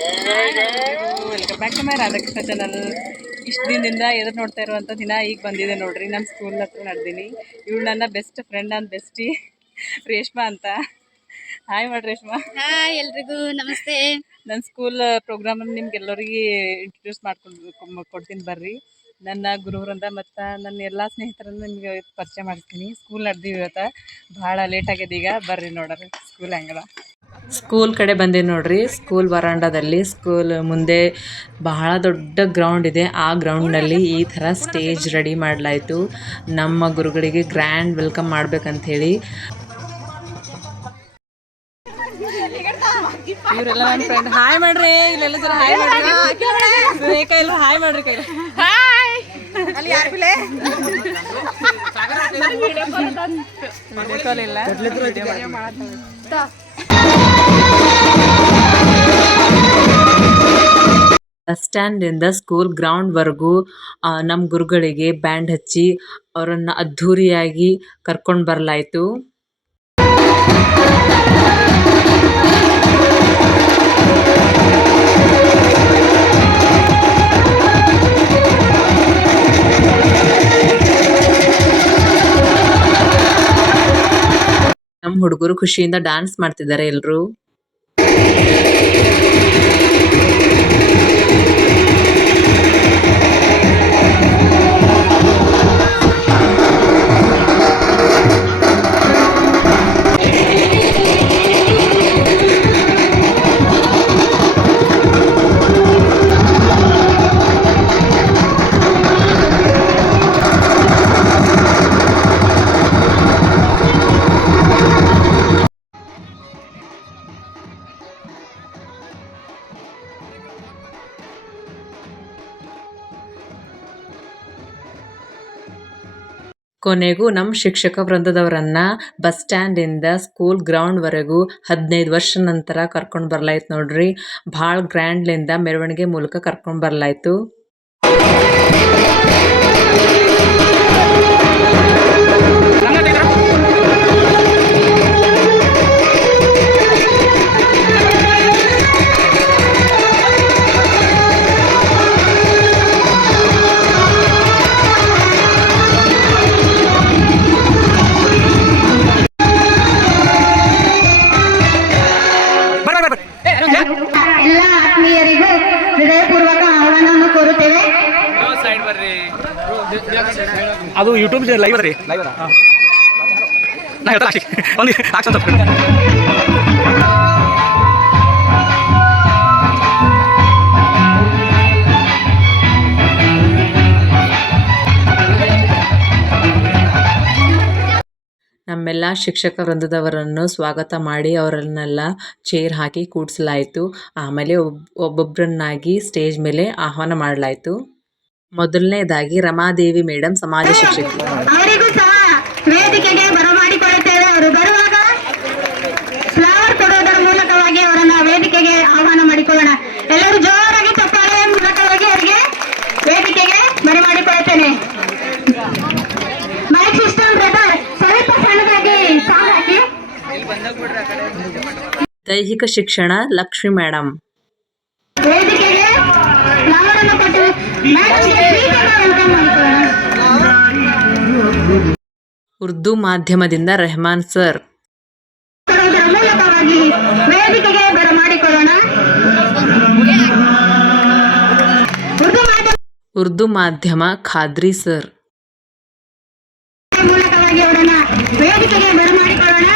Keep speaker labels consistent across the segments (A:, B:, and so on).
A: Welcome back to my Radhakrishna channel ಇಷ್ಟು ದಿನದಿಂದ ಎದುರು ನೋಡ್ತಾ ಇರುವಂಥ ದಿನ ಈಗ ಬಂದಿದೆ ನೋಡ್ರಿ. ನಮ್ಮ ಸ್ಕೂಲ್ ಹತ್ರ ನಡ್ದೀನಿ. ಇವಳು ನನ್ನ best friend and bestie Reshma ಅಂತ. ಹಾಯ್ ಮಾಡಿ ರೇಷ್ಮಾ.
B: ಹಾಯ್ ಎಲ್ರಿಗೂ ನಮಸ್ತೆ.
A: ನನ್ನ ಸ್ಕೂಲ್ ಪ್ರೋಗ್ರಾಮನ್ನು ನಿಮ್ಗೆಲ್ಲರಿಗೆ ಇಂಟ್ರೊಡ್ಯೂಸ್ ಮಾಡ್ಕೊಂಡು ಕೊಡ್ತೀನಿ ಬರ್ರಿ. ನನ್ನ ಗುರುವರಂದ ಮತ್ತು ನನ್ನ ಎಲ್ಲ ಸ್ನೇಹಿತರನ್ನು ನಿಮಗೆ ಪರಿಚಯ ಮಾಡ್ತೀನಿ ಸ್ಕೂಲ್ ನಡ್ದೀವಿ ಇವತ್ತು. ಭಾಳ ಲೇಟ್ ಆಗ್ಯದ ಈಗ. ಬರ್ರಿ ನೋಡ್ರಿ ಸ್ಕೂಲ್ ಹೆಂಗದ. ಸ್ಕೂಲ್ ಕಡೆ ಬಂದೆ ನೋಡ್ರಿ. ಸ್ಕೂಲ್ ವರಾಂಡದಲ್ಲಿ ಸ್ಕೂಲ್ ಮುಂದೆ ಬಹಳ ದೊಡ್ಡ ಗ್ರೌಂಡ್ ಇದೆ. ಆ ಗ್ರೌಂಡ್ನಲ್ಲಿ ಈ ಥರ ಸ್ಟೇಜ್ ರೆಡಿ ಮಾಡಲಾಯಿತು. ನಮ್ಮ ಗುರುಗಳಿಗೆ ಗ್ರ್ಯಾಂಡ್ ವೆಲ್ಕಮ್ ಮಾಡ್ಬೇಕಂತ ಹೇಳಿ ಇವರೆಲ್ಲ ನನ್ನ ಫ್ರೆಂಡ್ ಹಾಯ್ ಮಾಡ್ರಿ. ಇಲ್ಲೆಲ್ಲ ಜನ ಹಾಯ್ ಮಾಡ್ರಿ. ರೇಖಾ ಇಲ್ಲ ಹಾಯ್ ಮಾಡ್ರಿ ಕೈ
B: ಅಲ್ಲಿ ಯಾರು ಬಿಲೆ?
A: ವಿಡಿಯೋ ಕಾಲ್ ಇಲ್ಲ ಬಸ್ ಸ್ಟ್ಯಾಂಡಿಂದ ಸ್ಕೂಲ್ ಗ್ರೌಂಡ್ವರೆಗೂ ನಮ್ಮ ಗುರುಗಳಿಗೆ ಬ್ಯಾಂಡ್ ಹಚ್ಚಿ ಅವರನ್ನು ಅದ್ಧೂರಿಯಾಗಿ ಕರ್ಕೊಂಡು ಬರಲಾಯಿತು. ನಮ್ಮ ಹುಡುಗರು ಖುಷಿಯಿಂದ ಡ್ಯಾನ್ಸ್ ಮಾಡ್ತಿದ್ದಾರೆ ಎಲ್ಲರೂ ಕೊನೆಗೂ ನಮ್ಮ ಶಿಕ್ಷಕ ವೃಂದದವರನ್ನ ಬಸ್ ಸ್ಟ್ಯಾಂಡಿಂದ ಸ್ಕೂಲ್ ಗ್ರೌಂಡ್ವರೆಗೂ ಹದಿನೈದು ವರ್ಷ ನಂತರ ಕರ್ಕೊಂಡು ಬರ್ಲಾಯ್ತು ನೋಡ್ರಿ. ಭಾಳ ಗ್ರ್ಯಾಂಡ್ಲಿಂದ ಮೆರವಣಿಗೆ ಮೂಲಕ ಕರ್ಕೊಂಡು ಬರ್ಲಾಯ್ತು.
C: ಎಲ್ಲ ಆತ್ಮೀಯರಿಗೂ ಹೃದಯಪೂರ್ವಕ ಆಹ್ವಾನವನ್ನು ಕೋರುತ್ತೇವೆ.
D: ಅದು ಯೂಟ್ಯೂಬ್ ಲೈವ್ ಅದ ರೀ ಲೈವ್ ಅದ ನಾ ಹೇಳ್ತಾ ಒಂದು ಹಾಕ್ಸಂತ
A: ನಮ್ಮೆಲ್ಲ ಶಿಕ್ಷಕ ವೃಂದದವರನ್ನು ಸ್ವಾಗತ ಮಾಡಿ ಅವರನ್ನೆಲ್ಲ ಚೇರ್ ಹಾಕಿ ಕೂಡಿಸಲಾಯಿತು. ಆಮೇಲೆ ಒಬ್ ಒಬ್ಬೊಬ್ಬರನ್ನಾಗಿ ಸ್ಟೇಜ್ ಮೇಲೆ ಆಹ್ವಾನ ಮಾಡಲಾಯಿತು. ಮೊದಲನೇದಾಗಿ ರಮಾದೇವಿ ಮೇಡಮ್ ಸಮಾಜ ಶಿಕ್ಷಕಿ ದೈಹಿಕ ಶಿಕ್ಷಣ ಲಕ್ಷ್ಮಿ ಮೇಡಮ್
C: ವೇದಿಕೆಗೆ ಫ್ಲವರ್ ಅನ್ನು ಕೊಟ್ಟು ಮೇಡಮ್ಗೆ ಪ್ರೀತಿಯಿಂದ ವೆಲ್ಕಮ್ ಮಾಡಿಕೊಳ್ಳೋಣ
A: ಉರ್ದು ಮಾಧ್ಯಮದಿಂದ ರೆಹಮಾನ್ ಸರ್
C: ಕೊಡುವುದರ ಮೂಲಕವಾಗಿ ವೇದಿಕೆಗೆ ಬರಮಾಡಿಕೊಳ್ಳೋಣ ಉರ್ದು ಮಾಧ್ಯಮ
A: ಉರ್ದು ಮಾಧ್ಯಮ ಖಾದ್ರಿ ಸರ್
C: ಮೂಲಕವಾಗಿ ಅವರನ್ನ ವೇದಿಕೆಗೆ ಬರಮಾಡಿಕೊಳ್ಳೋಣ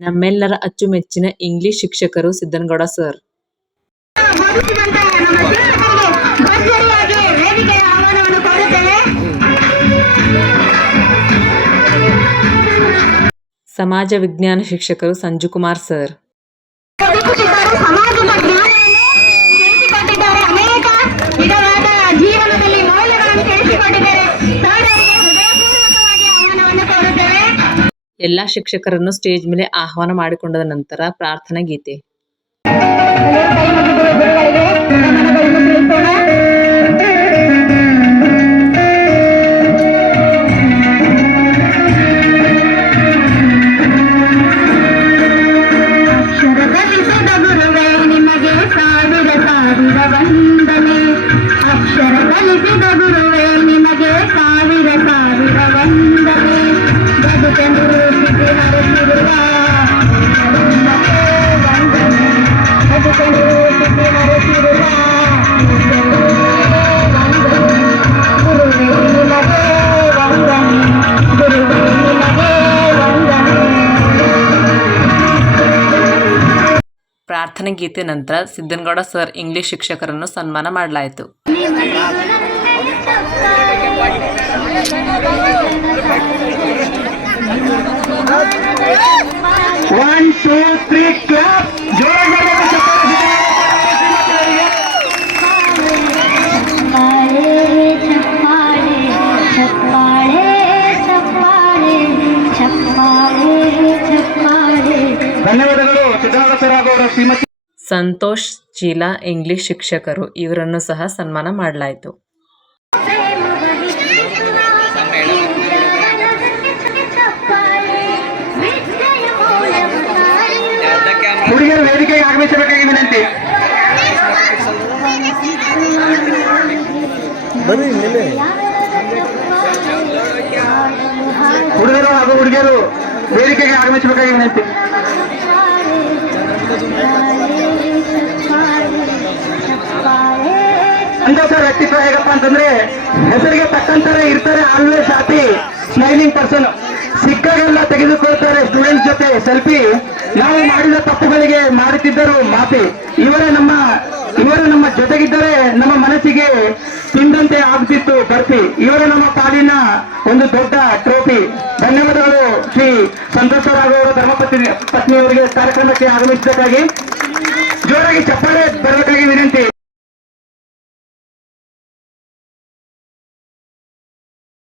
A: ನಮ್ಮೆಲ್ಲರ ಅಚ್ಚುಮೆಚ್ಚಿನ ಇಂಗ್ಲಿಷ್ ಶಿಕ್ಷಕರು ಸಿದ್ದನಗೌಡ ಸರ್ ಸಮಾಜ ವಿಜ್ಞಾನ ಶಿಕ್ಷಕರು
C: ಸಂಜು ಕುಮಾರ್ ಸರ್ ಅನೇಕ ವಿಧವಾದ ಜೀವನದಲ್ಲಿ ಮೌಲ್ಯಗಳನ್ನು ತಿಳಿಸಿಕೊಟ್ಟಿದ್ದಾರೆ ಸರ್ ಅವರಿಗೆ ಹೃದಯಪೂರ್ವಕವಾಗಿ ಆಹ್ವಾನವನ್ನು ಕೋರುತ್ತೇವೆ
A: ಎಲ್ಲ ಶಿಕ್ಷಕರನ್ನು ಸ್ಟೇಜ್ ಮೇಲೆ ಆಹ್ವಾನ ಮಾಡಿಕೊಂಡ ನಂತರ ಪ್ರಾರ್ಥನಾ ಗೀತೆ.
E: ಪ್ರಾರ್ಥನೆ ಗೀತೆ ನಂತರ ಸಿದ್ದನಗೌಡ ಸರ್ ಇಂಗ್ಲಿಷ್ ಶಿಕ್ಷಕರನ್ನು ಸನ್ಮಾನ ಮಾಡಲಾಯಿತು.
F: One two three clap
E: Santosh ಚೀಲಾ ಇಂಗ್ಲಿಷ್ ಶಿಕ್ಷಕರು. ಇವರನ್ನು ಸಹ ಸನ್ಮಾನ ಮಾಡಲಾಯಿತು.
F: ಹುಡುಗಿಯರು ವೇದಿಕೆಗೆ ಆಗಮಿಸಬೇಕಾಗಿ ವಿನಂತಿ. ಹುಡುಗರು ಹಾಗೂ ಹುಡುಗಿಯರು ವೇದಿಕೆಗೆ ಆಗಮಿಸಬೇಕಾಗಿ ವಿನಂತಿ. ಸಂತೋಷ ವ್ಯಕ್ತಿತ್ವ ಹೇಗಪ್ಪ ಅಂತಂದ್ರೆ ಹೆಸರಿಗೆ ತಕ್ಕಂತಾರೆ ಇರ್ತಾರೆ ಆಲ್ವೇಸ್ ಹ್ಯಾಪಿ ಸ್ಮೈಲಿಂಗ್ ಪರ್ಸನ್ ಸಿಕ್ಕಾಗೆಲ್ಲ ತೆಗೆದುಕೊಳ್ತಾರೆ ಸ್ಟೂಡೆಂಟ್ ಜೊತೆ ಸೆಲ್ಫಿ ನಾವು ಮಾಡಿದ ತಪ್ಪುಗಳಿಗೆ ಮಾಡುತ್ತಿದ್ದರು ಮಾಪಿ. ಇವರೇ ನಮ್ಮ, ಇವರು ನಮ್ಮ ಜೊತೆಗಿದ್ದರೆ ನಮ್ಮ ಮನಸ್ಸಿಗೆ ತಿಂದಂತೆ ಆಗ್ತಿತ್ತು ಬರ್ತಿ ಇವರು ನಮ್ಮ ಪಾಲಿನ ಒಂದು ದೊಡ್ಡ ಟ್ರೋಫಿ ಧನ್ಯವಾದಗಳು ಶ್ರೀ ಸಂತೋಷರಾವ್ ಅವರ ಧರ್ಮಪತ್ನಿ, ಪತ್ನಿಯವರಿಗೆ ಕಾರ್ಯಕ್ರಮಕ್ಕೆ ಆಗಮಿಸಬೇಕಾಗಿ.